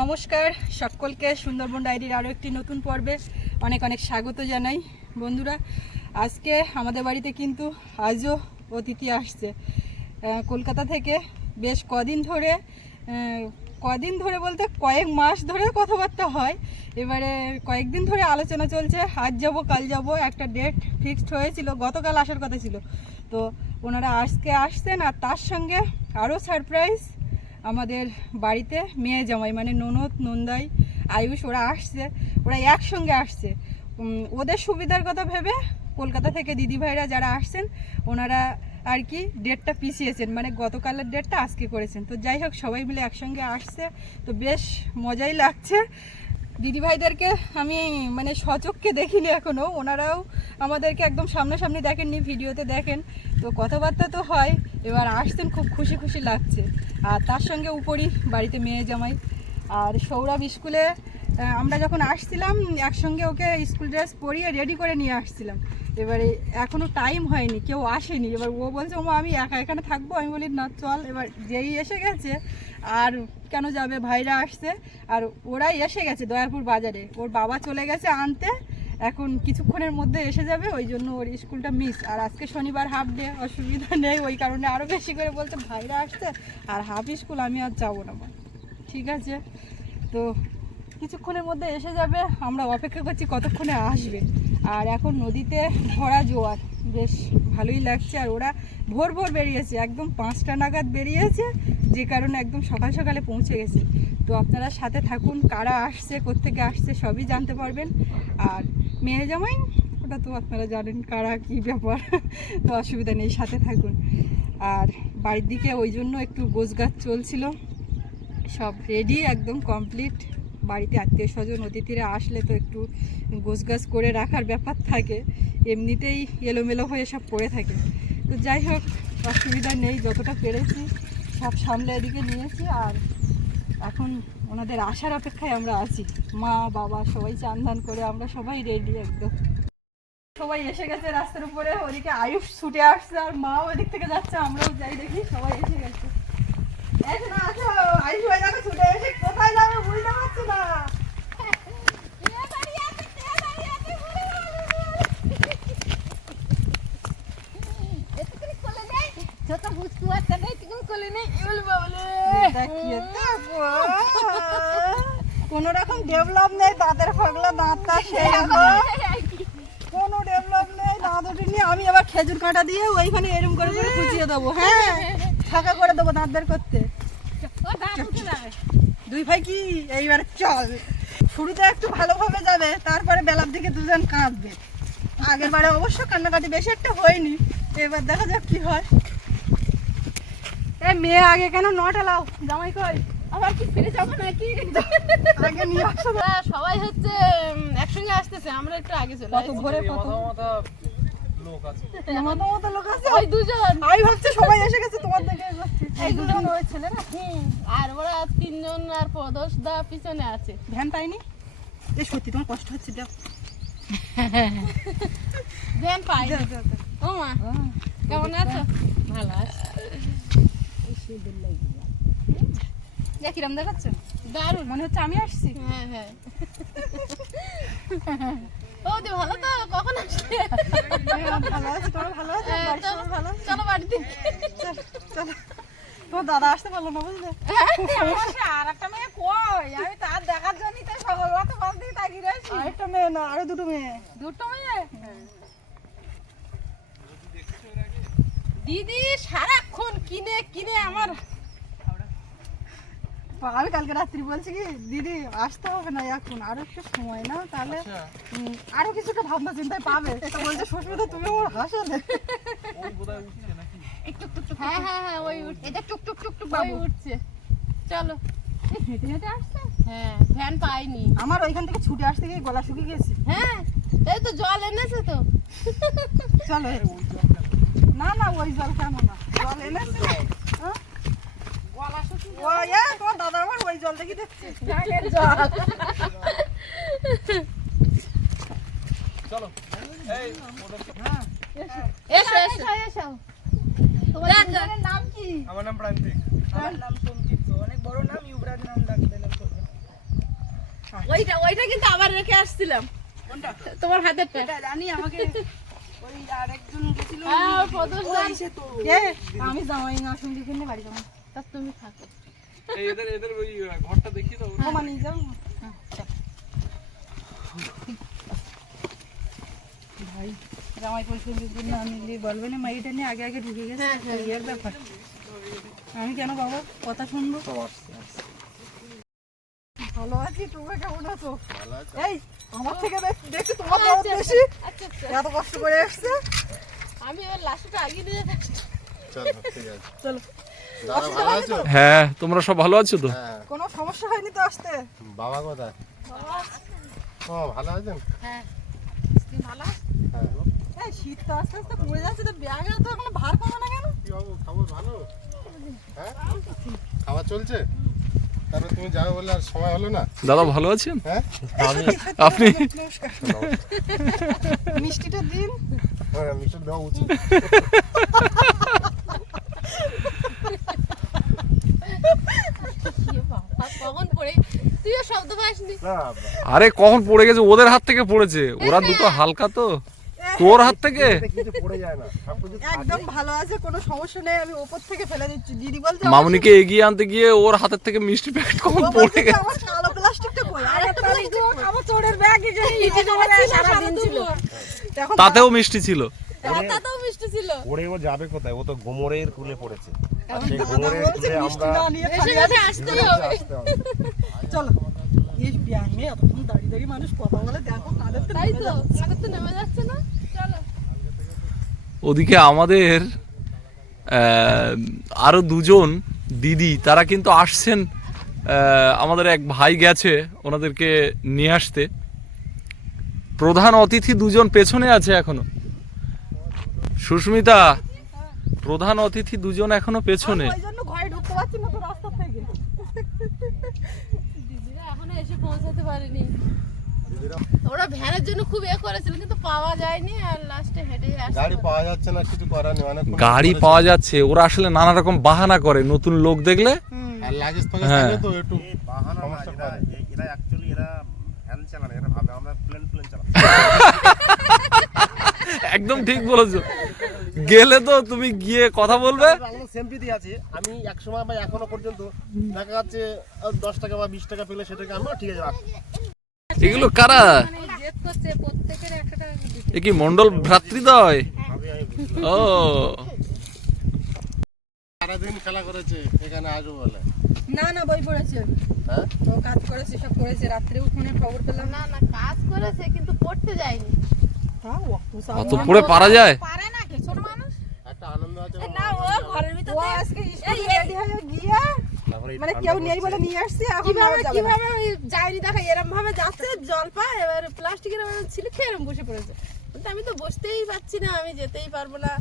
নমস্কার, সকলকে সুন্দরবন ডায়েরির আরও একটি নতুন পর্বে অনেক অনেক স্বাগত জানাই। বন্ধুরা, আজকে আমাদের বাড়িতে কিন্তু আজও অতিথি আসছে। কলকাতা থেকে বেশ কদিন ধরে কদিন ধরে বলতে কয়েক মাস ধরে কথাবার্তা হয়। এবারে কয়েকদিন ধরে আলোচনা চলছে, আজ যাব, কাল যাব, একটা ডেট ফিক্সড হয়েছিল, গতকাল আসার কথা ছিল। তো ওনারা আজকে আসছেন আর তার সঙ্গে আরও সারপ্রাইজ আমাদের বাড়িতে মেয়ে জামাই মানে ননদ, নন্দাই, আয়ুষ, ওরা আসছে, ওরা একসঙ্গে আসছে। ওদের সুবিধার কথা ভেবে কলকাতা থেকে দিদিভাইরা যারা আসছেন, ওনারা আর কি ডেটটা পিছিয়েছেন মানে গতকালের ডেটটা আজকে করেছেন। তো যাই হোক, সবাই মিলে একসঙ্গে আসছে, তো বেশ মজাই লাগছে। দিদিভাইদেরকে আমি মানে সচক্ষে দেখিনি এখনও ওনারাও আমাদেরকে একদম সামনাসামনি দেখেননি, ভিডিওতে দেখেন। তো কথাবার্তা তো হয় এবার আসতেন খুব খুশি খুশি লাগছে। আর তার সঙ্গে উপরই বাড়িতে মেয়ে জামাই। আর সৌরভ স্কুলে আমরা যখন আসছিলাম, একসঙ্গে ওকে স্কুল ড্রেস পরিয়ে রেডি করে নিয়ে আসছিলাম। এবারে এখনও টাইম হয়নি, কেউ আসেনি। এবার ও বলছে, ওমা, আমি একা এখানে থাকব? আমি বলি, না, চল। এবার যেই এসে গেছে, আর কেন যাবে? ভাইরা আসছে। আর ওরাই এসে গেছে দয়াপুর বাজারে। ওর বাবা চলে গেছে আনতে। এখন কিছুক্ষণের মধ্যে এসে যাবে, ওই জন্য ওর স্কুলটা মিস আর আজকে শনিবার হাফ ডে অসুবিধা নেই, ওই কারণে আরও বেশি করে বলছে ভাইরা আসছে, আর হাফ স্কুল আমি আর যাব না ঠিক আছে? তো কিছুক্ষণের মধ্যে এসে যাবে, আমরা অপেক্ষা করছি কতক্ষণে আসবে। আর এখন নদীতে ভরা জোয়ার, বেশ ভালোই লাগছে। আর ওরা ভোর ভোর বেরিয়েছে, একদম পাঁচটা নাগাদ বেরিয়েছে, যে কারণে একদম সকাল সকালে পৌঁছে গেছে। তো আপনারা সাথে থাকুন, কারা আসছে, কোত্থেকে আসছে সবই জানতে পারবেন। আর মেয়ে জামাই, ওটা তো আপনারা জানেন কারা, কী ব্যাপার, তো অসুবিধা নেই, সাথে থাকুন। আর বাড়ির দিকে ওই জন্য একটু গোছগাছ চলছিল। সব রেডি একদম কমপ্লিট বাড়িতে আত্মীয় স্বজন, অতিথিরা আসলে তো একটু গোছগাছ করে রাখার ব্যাপার থাকে। এমনিতেই এলোমেলো হয়ে সব পড়ে থাকে। তো যাই হোক, অসুবিধা নেই, যতটা পেরেছি, সব সামলে এদিকে নিয়েছি। আর এখন ওনাদের আসার অপেক্ষায় আমরা আছি। মা, বাবা সবাই চান ধান করে, আমরা সবাই রেডি একদম। সবাই এসে গেছে রাস্তার উপরে, ওদিকে আয়ুষ ছুটে আসছে আর মা ওদিক থেকে যাচ্ছে, আমরাও যাই দেখি, সবাই এসে গেছে। আয়ুষ ছুটে এসে কোথায় যাবে বুঝতে পারছি না দেখিয়ে দেখো। কোনো রকম ডেভেলপ নেই দাঁতের ফাগলা দাঁতটা সেই। কোনো ডেভেলপ নেই দাঁত ওঠে নিয়ে আমি আবার খেজুর কাঁটা দিয়ে ওইখানে এরম করে করে খুঁচিয়ে দেবো হ্যাঁ? ফাঁকা করে দেবো দাঁত বের করতে। দুই ভাই কি? এইবার চল। শুরুতে একটু ভালোভাবে যাবে তারপরে বেলার দিকে দুজন কাঁদবে। আগের বারে অবশ্য কান্নাকাটি বেশি একটা হয়নি এবার দেখা যাক কি হয়। মেয়ে আগে কেন নটা লাও? জামাই কই? আবার কি ফিরে যাব নাকি? আগে নিয়ে আসো সবাই হচ্ছে একসঙ্গে আসতেছে আমরা একটু আগে চলে কত। ভোরে কত? লোক আছে। মতো মতো লোক আছে? ওই দুজন। আমি ভাবছি সবাই এসে গেছে তোমার দিকে। এই দুজন ওই না? হুম, আর ওরা তিনজন আর প্রদোষ দা পিছনে আছে। ধ্যান পাইনি? এ সত্যি তোমার কষ্ট হচ্ছে ধ্যান পাই যা, যা, যা। ও মা কেমন আছো? ভালো আছি। কিরম দেখাচ্ছে? দারুণ মনে হচ্ছে আমি আসছি। হ্যাঁ হ্যাঁ। ও দি ভালো তো? কখন আসলে? হ্যাঁ, ভালো আছি তোমরা ভালো আছো চলো। ভালো চলো বাড়িতে। চল, তোমার দাদা আসতে পারল না বুঝলে? আর একটা মেয়ে কই? আমি তার দেখার জন্যই তো সকালবেলা তো বাস দিয়ে তাকিয়ে রয়েছি। আরেকটা মেয়ে না আরও দুটো মেয়ে। দুটো মেয়ে? দিদি সারাক্ষণ কিনে কিনে আমার আমি কালকে রাত্রি বলছি কি দিদি আসতে হবে না এখন আরও একটু সময় না তাহলে আচ্ছা। আরও কিছুটা ভাবনা চিন্তায় পাবে। তো বলছে সুস্মিতা তুমি আমার হাসালে উঠছে হ্যাঁ হ্যাঁ হ্যাঁ ওই উঠছে। এটা টুক টুক টুক টুক বাবু। উঠছে। চলো। হেঁটে হেঁটে আসছে? হ্যাঁ ভ্যান পাইনি। আমার ওইখান থেকে ছুটে আসতে গিয়ে গলা শুকিয়ে গেছে। হ্যাঁ এই তো জল এনেছে তো। চলো না না ওই জল কেন না জল এনেছে হ্যাঁ? ইয়া, তোমার দাদা আমার ওই জল দেখি দেখছি। চলো। হ্যাঁ। এসো এসো। এসো তোমার নাম কি? আমার নাম প্রান্তিক। আমার নাম সঞ্চিত অনেক বড় নাম ইউবরাজ নাম ডাকবে ওইটা ওইটা কিন্তু আবার রেখে আসছিলাম। তোমার হাতেরটা। জানি আমাকে আমি জামাই না সঙ্গে কিনে বাড়ি যাব। তা তুমি থাকো। এদের এদের ওই ঘরটা দেখিয়ে দাও। ও যাও। হ্যাঁ, ভাই জামাই পছন্দ না নিলে বলবে না মাইটা নিয়ে আগে আগে ঢুকে গেছে। আমি কেন বাবা? কথা শুনব? আছি তোমরা কেমন আছো? এই আমার থেকে দেখছি তোমার দরদ বেশি। আচ্ছা আচ্ছা এত কষ্ট করে এসছে। আমি ওর লাস্টটা আগে দিয়ে চলো ঠিক আছে। চলো। ভালো আছো? হ্যাঁ তোমরা সব ভালো আছো তো? হ্যাঁ। কোনো সমস্যা হয়নি তো আসতে? বাবা কোথায়? ও ভালো আছেন? হ্যাঁ। ভালো? হ্যাঁ। শীত তো আস্তে আস্তে পড়ে যাচ্ছে তো ব্যাগে তো এখন ভার কমে না কেন? কি খবর ভালো? হ্যাঁ? চলছে? তুমি যাবে বললে আর সময় হলো না? দাদা ভালো আছেন? হ্যাঁ? আপনি মিষ্টিটা দিন। হ্যাঁ মিশন দেওয়া উচিত। ইয়ে আরে কখন পড়ে? গেছে? ওদের হাত থেকে পড়েছে। ওরা দুটো হালকা তো। তোর হাত থেকে? এতে কিছু পড়ে যায় না। সব কিছু একদম ভালো আছে কোনো সমস্যা নেই আমি ওপর থেকে ফেলে দিচ্ছি। দিদি বলছে মামুনিকে এগিয়ে আনতে গিয়ে ওর হাতের থেকে মিষ্টি প্যাকেট কখন পড়ে গেছে? আমার কালো প্লাস্টিকটা কই আর একটা প্লাস্টিক আমার চোরের ব্যাগ সারা দিন ছিল। এখন তাতেও মিষ্টি ছিল? তাতেও মিষ্টি ছিল। পড়ে ও যাবে কোথায়? ও তো গোমরের কুলে পড়েছে। আর সেই গোমরের কুলে মিষ্টি আমরা এসে গেছে আসতেই হবে। আসতে হবে। চলো এই ব্যাঙে এতক্ষণ দাঁড়িয়ে দাঁড়িয়ে মানুষ কথা বলে দেখো কাদের তো তাই নেমে তো যাচ্ছে। তো নেমে যাচ্ছে না? ওদিকে আমাদের আহ, আরও দুজন দিদি তারা কিন্তু আসছেন আমাদের এক ভাই গেছে ওনাদেরকে নিয়ে আসতে। প্রধান অতিথি দুজন পেছনে আছে এখনও। সুস্মিতা প্রধান অতিথি দুজন এখনও পেছনে। ওই জন্য ঘরে ঢুকতে পারছি না তো রাস্তা থেকে। দিদিরা এখনও এসে পৌঁছাতে পারেনি। ওরা ভ্যানের জন্য খুব এ করেছিল কিন্তু পাওয়া যায়নি আর লাস্টে হেঁটে আসতে গাড়ি পাওয়া যাচ্ছে না কিছু করার নেই অনেক গাড়ি পাওয়া যাচ্ছে ওরা আসলে নানা রকম বাহানা করে নতুন লোক দেখলে আর লাগেজ ফাগেজ হ্যাঁ। থাকে তো একটু বাহানা না এরা এরা অ্যাকচুয়ালি এরা ভ্যান চালান এরা ভাবে আমরা প্লেন প্লেন চালাবো। একদম ঠিক বলেছ। গেলে তো তুমি গিয়ে কথা বলবে। সেমপিতে আছে আমি এক সময় বা এখনও পর্যন্ত দেখা যাচ্ছে দশ টাকা বা বিশ টাকা পেলে সেটাকে আমরা ঠিক আছে রাখ। এগুলো কারা? জেদ করছে প্রত্যেকের একটা টাকা করে দিতে এ কি মন্ডল ভ্রাতৃদয় ও। সারাদিন খেলা করেছে এখানে আসব বলে। না না বই পড়েছে। হ্যাঁ? ও কাজ করেছে সব করেছে রাত্রেও ফোনে খবর পেলাম। না না কাজ করেছে কিন্তু পড়তে যায়নি। অত পড়ে পারা যায়। পারে না কি? ছোট মানুষ? একটা আনন্দ আছে না ও ঘরের ও ভিতরে আজকে স্কুলে হয়ে গিয়ে মানে কেউ নেই বলে নিয়ে আসছি কীভাবে। কীভাবে ওই যায়নি দেখা এরম ভাবে যাচ্ছে জল পায় এবার প্লাস্টিকের ছিল খেয়ে এরম বসে পড়েছে। বলতে আমি তো বসতেই পারছি না আমি যেতেই পারব না।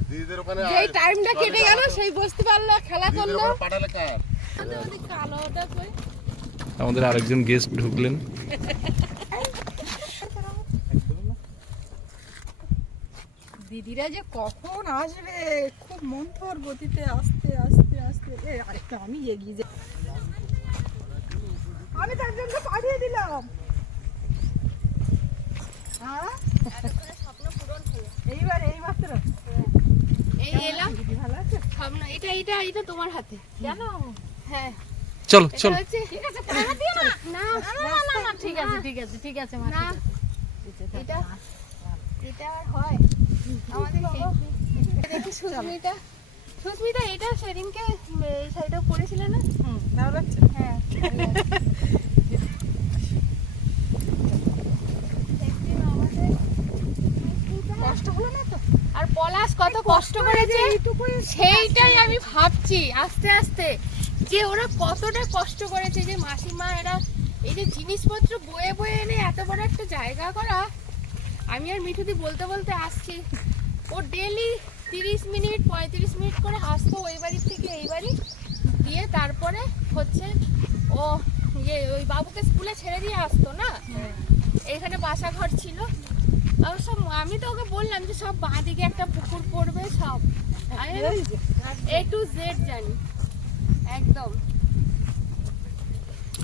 যেই টাইমটা কেটে গেল সেই বসতে পারল খেলা করল। আমাদের কালোটা কই? আমাদের আরেকজন গেস্ট ঢুকলেন। দিদিরা যে কখন আসবে খুব মন্থর গতিতে আস্তে আস্তে আস্তে। এ আরেকটা আমি এগিয়ে যাই। আমি তার জন্য পাঠিয়ে দিলাম। হ্যাঁ? এইবার এই মাত্র এই এলাম ভালো আছে? স্বপ্ন এটা এটা এটা তোমার হাতে। জানো হ্যাঁ। চলো চলো। ঠিক আছে টাকা দিও না। না না না না ঠিক আছে ঠিক আছে ঠিক আছে মা না। এটা এটা আর হয়। আমাদের সুস্মিতা? সুস্মিতা এটা সেদিনকে এই সাইডে পড়েছিল না হুম ভালো লাগছে হ্যাঁ কষ্ট হলো না তো আর পলাশ কত কষ্ট সেইটাই আমি ভাবছি আস্তে আস্তে। যে ওরা কতটা কষ্ট করেছে যে মাসিমা এরা এই যে জিনিসপত্র বয়ে বয়ে এনে এত বড় একটা জায়গা করা আমি আর মিঠুদি বলতে বলতে আসছি। ও ডেলি তিরিশ মিনিট পঁয়ত্রিশ মিনিট করে আসতো ওই বাড়ি থেকে এই বাড়ি দিয়ে তারপরে হচ্ছে ও ইয়ে ওই বাবুকে স্কুলে ছেড়ে দিয়ে আসতো না? এখানে বাসা ঘর ছিল। আর সব আমি তো ওকে বললাম যে সব বাঁ দিকে একটা পুকুর পড়বে সব। এ টু জেড জানি। একদম।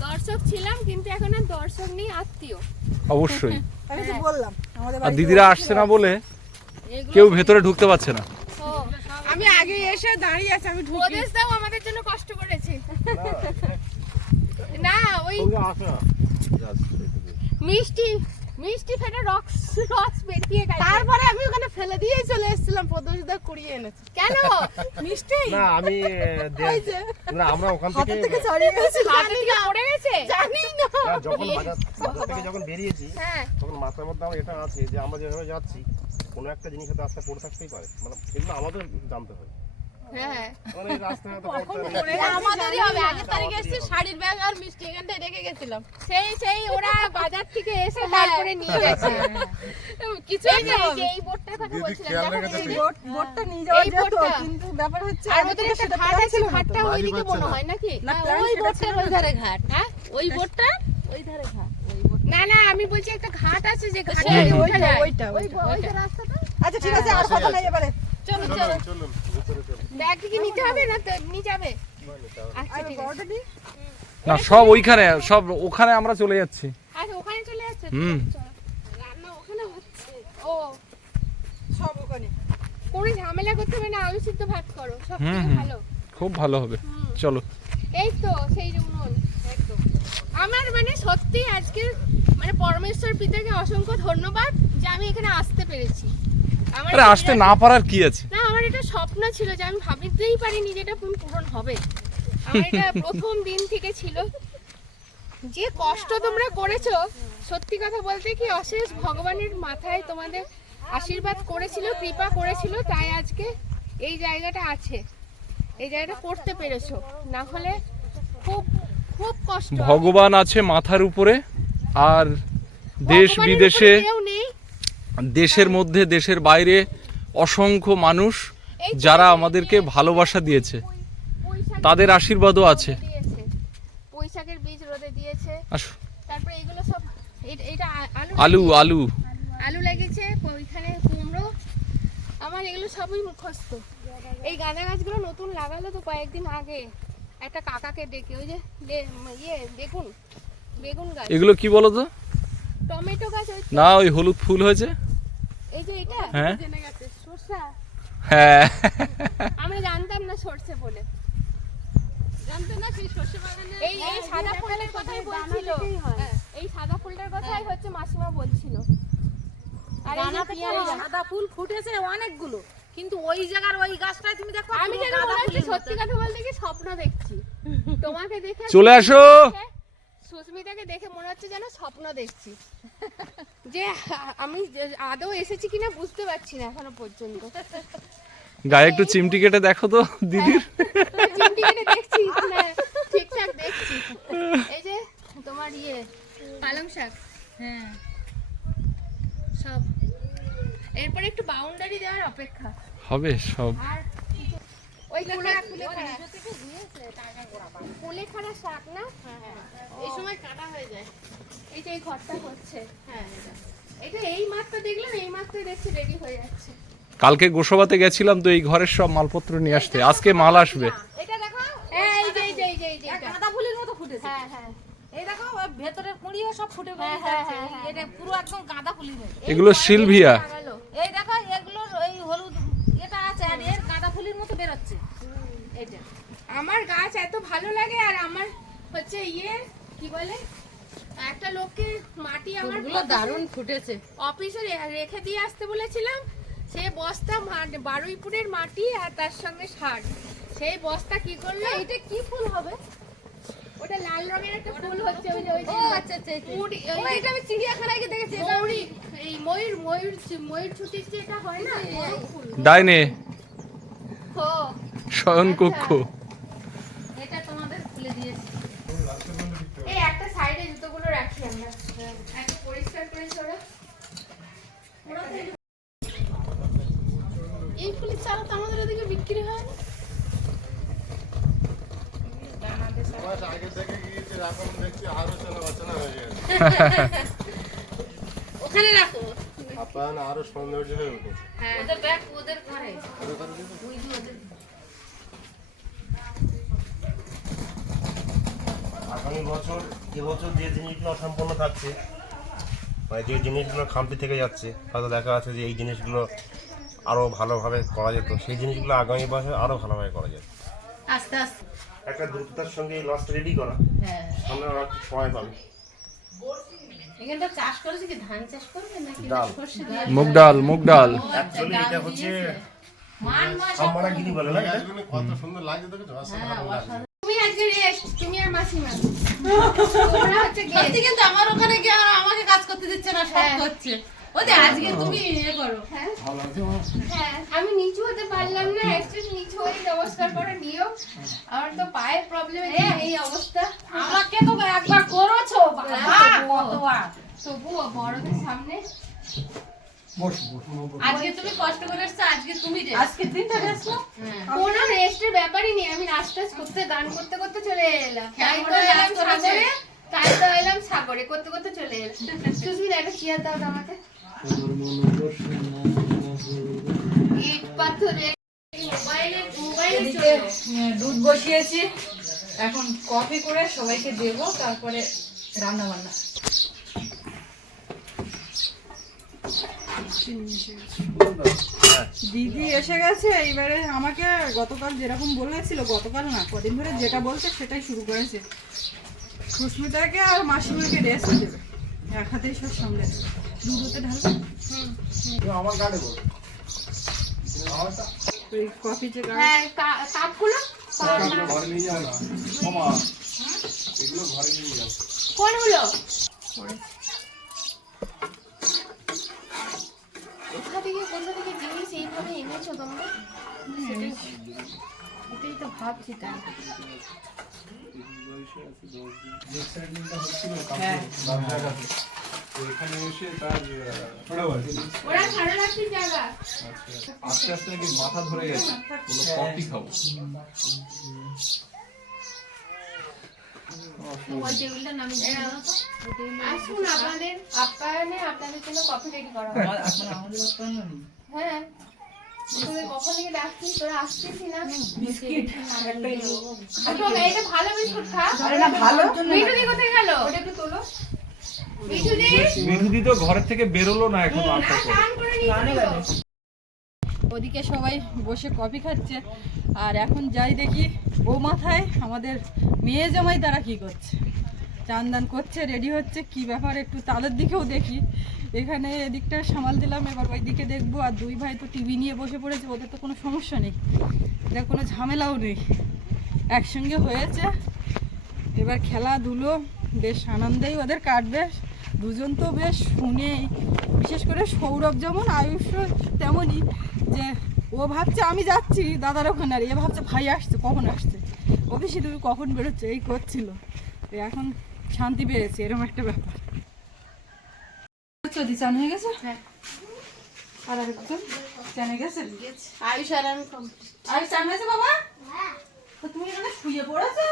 দর্শক ছিলাম কিন্তু এখন আর দর্শক নেই আত্মীয়। অবশ্যই। আমি তো বললাম আর দিদিরা আসছে না বলে কেউ ভেতরে ঢুকতে পারছে না। আমি আগে এসে দাঁড়িয়ে আছি আমি ঢুকি। উপদেশ দাও আমাদের জন্য কষ্ট করেছে। না ওই মিষ্টি মিষ্টি ফেটে রক্স রস বেরিয়ে গেছে। তারপরে আমি ওখানে ফেলে দিয়েই চলে এসেছিলাম প্রদোষদা কুড়িয়ে এনেছে। কেন? মিষ্টি? না আমি না আমরা ওখান থেকে থেকে ছাড়িয়ে গেছে হাতে থেকে পড়ে গেছে? জানি না। যখন বাজার থেকে যখন বেরিয়েছি হ্যাঁ। তখন মাথার মধ্যে আমার এটা আছে যে আমরা যেভাবে যাচ্ছি কোনো একটা জিনিস হয়তো রাস্তায় পড়ে থাকতেই পারে। মানে এগুলো আমাদের জানতে হয় হ্যাঁ। আমাদেরই হবে। আগের তারিখে এসেছি শাড়ির ব্যাগ আর মিষ্টি রেখে গেছিলাম। সেই সেই ওরা বাজার থেকে এসে তারপরে নিয়ে গেছে। কিছু এই এই বোর্ডটার কথা বলছিলাম খেয়াল দেখো রেখেছে এই যে- বোট বোটটা নিয়ে যাওয়া যেত কিন্তু ব্যাপার হচ্ছে আর আমি ওদের একটা ঘাট আছে না ঘাটটা ওইদিকে মনে না। হয় নাকি? না, হ্যাঁ, ওই সেটা ওই না। ধারে ঘাট। হ্যাঁ ওই বোটটা ওই ধারে ঘাট না না আমি বলছি একটা ঘাট আছে যে ঘাটে ওইটা, ওইটা, ওই ওইটা, ওই যে রাস্তাটা আচ্ছা ঠিক আছে আর কথা নাই এবারে। চলো চলো চলুন। ব্যাগ কি নিতে হবে না তো নিয়ে যাবে? আচ্ছা ঠিক আছে। না সব ওইখানে সব ওখানে আমরা চলে যাচ্ছি। আচ্ছা ওখানে চলে যাচ্ছে হুম। রান্না ওখানে হচ্ছে। ও। সব ওখানে। কোনো ঝামেলা করতে হবে না আলু সিদ্ধ ভাত করো সব ভালো। খুব ভালো হবে। চলো। এই তো সেই একদম। আমার মানে সত্যি আজকে মানে পরমেশ্বর পিতাকে অসংখ্য ধন্যবাদ যে আমি এখানে আসতে পেরেছি। আরে আসতে না পারার কি আছে? না আমার এটা স্বপ্ন ছিল যে আমি ভাবতেই পারিনি যে এটা পূরণ হবে। আমার এটা প্রথম দিন থেকে ছিল। যে কষ্ট তোমরা করেছ সত্যি কথা বলতে কি অশেষ ভগবানের মাথায় তোমাদের আশীর্বাদ করেছিল কৃপা করেছিল তাই আজকে এই জায়গাটা আছে। এই জায়গাটা করতে পেরেছ। না হলে খুব খুব কষ্ট ভগবান আছে মাথার উপরে আর দেশ বিদেশে কেউ নেই। দেশের মধ্যে দেশের বাইরে অসংখ্য মানুষ যারা আমাদেরকে ভালোবাসা দিয়েছে। তাদের আশীর্বাদও আছে। শাকের বীজ রোদে দিয়েছে। তারপরে এগুলো সব এই- এটা আলু আলু লাগিয়েছে। আলু। লেগেছে ওইখানে কুমড়ো। আমার এগুলো সবই মুখস্থ। এই গাঁদা গাছগুলো নতুন লাগালো তো কয়েকদিন আগে। একটা কাকাকে ডেকে ওই যে ইয়ে বেগুন। বেগুন গাছ। এগুলো কি বলো তো টমেটো গাছ না ওই হলুদ ফুল হয়েছে? এই যে এটা হ্যাঁ? জেনে গেছে সরষা? হ্যাঁ। আমরা জানতাম না সরষে বলে। জানতে না সেই সর্ষে বাগানে? এই এই সাদা ফুলের কথাই বলছিল। হ্যাঁ, এই সাদা ফুলটার কথাই হচ্ছে মাসিমা বলছিল। আর। সাদা ফুল ফুটেছে অনেকগুলো কিন্তু ওই জায়গার ওই গাছটায় তুমি দেখো আমি যেন মনে সত্যি কথা বলতে কি স্বপ্ন দেখছি। তোমাকে দেখে চলে আসো। সুস্মিতাকে দেখে মনে হচ্ছে যেন স্বপ্ন দেখছি। যে আমি আদৌ এসেছি কিনা বুঝতে পারছি না এখনও পর্যন্ত। গায়ে একটু চিমটি কেটে দেখো তো দিদির। চিমটি কেটে দেখছি না ঠিকঠাক দেখছি। এই যে তোমার ইয়ে পালং শাক। হ্যাঁ সব। এরপরে একটু বাউন্ডারি দেওয়ার অপেক্ষা। হবে সব। আর ওই কুলে কুলেখাড়া কুলেখাড়া শাক না? এই সময় কাটা হয়ে যায়। এই যে এই ঘরটা হচ্ছে। হ্যাঁ এটা এই মাত্র দেখলাম এই মাত্রই দেখছি রেডি হয়ে যাচ্ছে। কালকে গোসবাতে গেছিলাম তো এই ঘরের সব মালপত্র নিয়ে আসতে। আজকে মাল আসবে। এটা দেখো। হ্যাঁ এই যে এই যে এই যে এই যে গাঁদা ফুলের মতো ফুটেছে। হ্যাঁ হ্যাঁ। এই দেখো ভেতরের কুঁড়িও সব ফুটে হ্যাঁ, বেরিয়ে হ্যাঁ, যাচ্ছে। হ্যাঁ, হ্যাঁ। এটা পুরো একদম গাঁদা ফুলি হয়ে এগুলো সিলভিয়া। লাগালো। এই দেখো এগুলো ওই হলুদ এটা আছে আর এর গাঁদা ফুলির মতো বেরোচ্ছে এইটা আমার গাছ এত ভালো লাগে আর আমার হচ্ছে ইয়ে কি বলে? একটা লোককে মাটি আমার অফিসে- ফুটেছে। অফিসে রেখে দিয়ে আসতে বলেছিলাম সে বস্তা বারুইপুরের মাটি আর তার সঙ্গে সার। সেই বস্তা কি করল? এটা কি ফুল হবে? ওটা লাল রঙের একটা ফুল হচ্ছে ওই যে ওই যে আচ্ছা আচ্ছা এটা। ও, এটা আমি চিড়িয়াখানায় গিয়ে দেখেছি এটা ময়ূরী এই ময়ূর ময়ূর ময়ূর ছুটির যেটা হয় না ফুল। ডাইনে। ও শয়ন কক্ষ। এটা তোমাদের খুলে দিয়েছি। এই একটা সাইডে জুতোগুলো রাখি আমরা। একটা পরিষ্কার করে ওরা এই ফুলের চারা তো আমাদের ওদিকে বিক্রি হয় না। হয়ে ওখানে রাখো। আপ্যায়ন আরও সৌন্দর্য হয়ে উঠেছে। ওদের ব্যাগ ওদের ঘরে। ওই যে ওদের আগামী বছর এবছর যে জিনিসগুলো অসম্পূর্ণ থাকছে মানে যে জিনিসগুলো খামতি থেকে যাচ্ছে হয়তো দেখা আছে যে এই জিনিসগুলো আরও ভালোভাবে করা যেত সেই জিনিসগুলো আগামী বছর আরও ভালোভাবে করা যেত। আস্তে আস্তে। একটা দ্রুততার সঙ্গে এই লসটা রেডি করা হ্যাঁ। সামনে ওরা সময় পাবে। এখানটা চাষ করেছে কি? ধান চাষ করবে নাকি ডাল। সর্ষে মুগ ডাল মুগ ডাল। অ্যাকচুয়ালি এটা হচ্ছে মান বলে না কত সুন্দর লাগছে দেখেছ? অসাধারণ লাগছে তুমি আজকে রেস্ট তুমি আর মাসিমা। তোমরা হচ্ছে guest। কিন্তু আমার ওখানে গিয়ে আর আমাকে কাজ করতে দিচ্ছে না সব হ্যাঁ। করছে। ওদের আজকে তুমি ইয়ে করো। হ্যাঁ। হ্যাঁ আমি নিচু হতে পারলাম না একটু নিচু হয়ে নমস্কার করে নিও। আমার তো পায়ের প্রবলেম এই অবস্থা। আমাকে তো একবার করেছ বাবা কতবার? তবুও বড়দের সামনে। আজকে তুমি কষ্ট করে আজকে তুমি দিনটা রেস্ট কোনো রেস্টের ব্যাপারই নেই আমি নাচ টাচ করতে গান করতে করতে চলে এলাম। তাই তো এলাম সাগরে তাই তো এলাম সাগরে করতে করতে চলে এলাম। সুস্মিতা একটা চেয়ার দাও আমাকে। ইট পাথরে মোবাইলে মোবাইলে এদিকে দুধ বসিয়েছি। এখন কফি করে সবাইকে দেবো তারপরে রান্না বান্না দিদি এসে গেছে এইবারে আমাকে গতকাল যেরকম বলেছিল গতকাল না কদিন ধরে যেটা বলছে সেটাই শুরু করেছে। সুস্মিতাকে আর মাসিমাকে রেস্ট দেবে এক হাতেই সব সামলে দুটোতে ঢালবে? ওই কফি যে গাছ হ্যাঁ কা- কাপগুলো কোনগুলো কোথা থেকে কোথা থেকে জিনিস এইভাবে তোমরা এটাই তো ভাবছি তাই ওরা ভালো লাগছে জায়গা আস্তে আস্তে নাকি মাথা ধরে গেছে বলল কফি খাব ওই টেবিলটা নামিয়ে দিয়ে দাও তো। ওই টেবিলটা- আসুন আপনাদের আপ্যায়নে আপনাদের জন্য কফি রেডি করা হ্যাঁ তোদের কখন থেকে ডাকছি তোরা আসছিস না বিস্কিট আচ্ছা, ভালো বিস্কুট খা। আরে না ভালোর মিঠু দি কোথায় গেল? ওটা একটু তোলো। মিঠু দি মেহুদি তো ঘরের থেকে বেরোলো না এখন আটটা করে। ওদিকে সবাই বসে কফি খাচ্ছে। আর এখন যাই দেখি ও মাথায় আমাদের মেয়ে জামাই তারা কি করছে। চান দান করছে রেডি হচ্ছে, কি ব্যাপার একটু তাদের দিকেও দেখি। এখানে এদিকটা সামাল দিলাম, এবার ওই দিকে দেখব, আর দুই ভাই তো টিভি নিয়ে বসে পড়েছে, ওদের তো কোনো সমস্যা নেই। এটা কোনো ঝামেলাও নেই। একসঙ্গে হয়েছে। এবার খেলাধুলো, বেশ আনন্দেই ওদের কাটবে। দুজন তো বেশ শুনেই, বিশেষ করে সৌরভ যেমন, আয়ুষ তেমনই, যে ও ভাবছে আমি যাচ্ছি দাদার ওখানে, আর এ ভাবছে ভাই আসছে, কখন আসছে? অফিসে তুমি কখন বেরোচ্ছে, এই করছিল। এখন শান্তি পেয়েছি এরকম একটা ব্যাপার। চদি চান হয়ে গেছে? হ্যাঁ। আর একজন চানে গেছে? আয়ুষ আর আমি কম- চান হয়েছে বাবা? তো তুমি এখানে শুয়ে পড়েছো?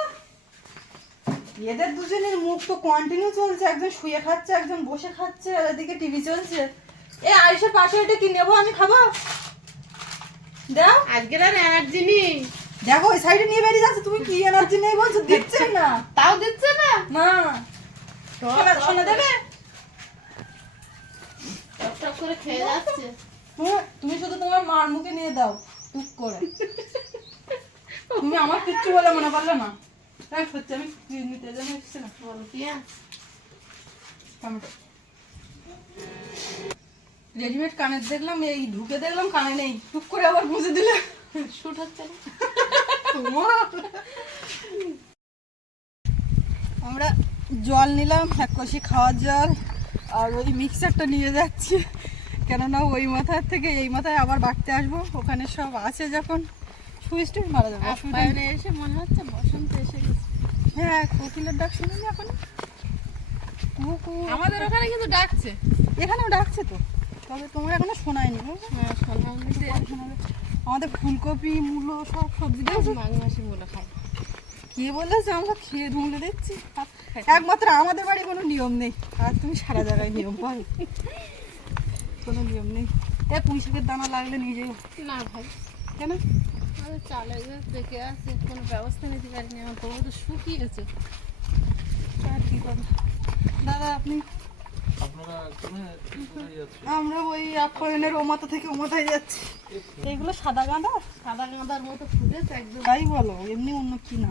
এদের দুজনের মুখ তো কন্টিনিউ চলছে একজন শুয়ে খাচ্ছে একজন বসে খাচ্ছে আর এদিকে টিভি চলছে। এ আয়ুষের পাশে এটা কি নেব? আমি খাব? দাও। আজকের আর এনার্জি নেই। দেখো ওই সাইডে নিয়ে বেরিয়ে যাচ্ছে তুমি কি এনার্জি নেই বলছো? দিচ্ছে না। তাও দিচ্ছে না? না। দেবে? টক করে খেয়ে যাচ্ছে। তুমি শুধু তোমার মার মুখে নিয়ে দাও টুক করে। তুমি আমার কিচ্ছু বলে মনে করলে না। তাই সত্যি আমি নিতে জন্য এসেছি না বলো পিয়া টমেটো। রেডিমেড কানের দেখলাম এই ঢুকে দেখলাম কানে নেই। টুক করে আবার বুঝে দিলে। শুট হচ্ছে না। আমরা জল নিলাম এক কষি খাওয়ার জল আর ওই মিক্সারটা নিয়ে যাচ্ছি। কেননা ওই মাথার থেকে এই মাথায় আবার বাড়তে আসব। ওখানে সব আছে যখন। সুইচ টুইচ মারা যাবে। নেই। এসে মনে হচ্ছে বসন্ত এসে গেছে। হ্যাঁ কোকিলের ডাক শুনিনি এখন? কুকু। আমাদের ওখানে কিন্তু ডাকছে। এখানেও ডাকছে তো। তবে তোমার এখনও শোনায়নি বুঝলে? হ্যাঁ। আমাদের ফুলকপি মূলো সব সবজি মাসে বলে খাই। কে বলেছে? আমরা খেয়ে ধুমলে দিচ্ছি। একমাত্র আমাদের বাড়ি কোনো নিয়ম নেই। আর তুমি সারা জায়গায় নিয়ম পাবে। কোনো নিয়ম নেই। এ পুঁই শাকের দানা লাগলে যাই না ভাই। কেন? আমাদের চালে দেখে আছে কোনো ব্যবস্থা নিতে পারিনি। আমার বউ তো শুকিয়েছে আর কি দাদা আপনি আমরা ওই আফরেনের ও মাথা থেকে ও যাচ্ছি। এইগুলো সাদা গাঁদা? সাদা গাঁদার মতো ফুটেছে একদম। তাই বলো এমনি অন্য কি না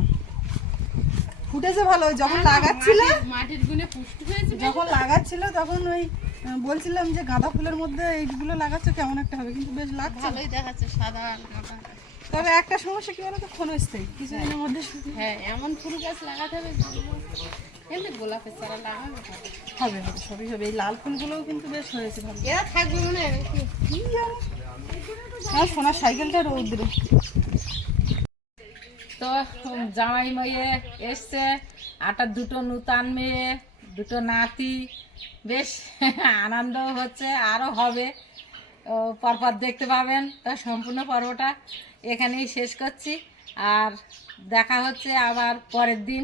ফুটেছে ভালো যখন লাগাচ্ছিল মাটির গুনে পুষ্ট হয়েছে যখন লাগাচ্ছিল তখন ওই বলছিলাম যে গাঁদা ফুলের মধ্যে এইগুলো লাগাচ্ছ কেমন একটা হবে কিন্তু বেশ লাগছে। ভালোই দেখাচ্ছে সাদা আর গাঁদা। তবে একটা সমস্যা কি বলতো ক্ষণস্থায়ী কিছুদিনের মধ্যে হ্যাঁ এমন ফুল গাছ লাগাতে হবে এমনি গোলাপের চারা লাগাবে হবে হবে সবই হবে এই লাল ফুলগুলোও কিন্তু বেশ হয়েছে ভালো। এরা থাকবে মনে হয়? কি আর? সোনার সাইকেলটা রৌদ্রে। তো জামাই মেয়ে এসছে আটা দুটো নূতন মেয়ে দুটো নাতি। বেশ আনন্দ হচ্ছে আরও হবে। পরপর দেখতে পাবেন তো সম্পূর্ণ পর্বটা এখানেই শেষ করছি। আর দেখা হচ্ছে আবার পরের দিন।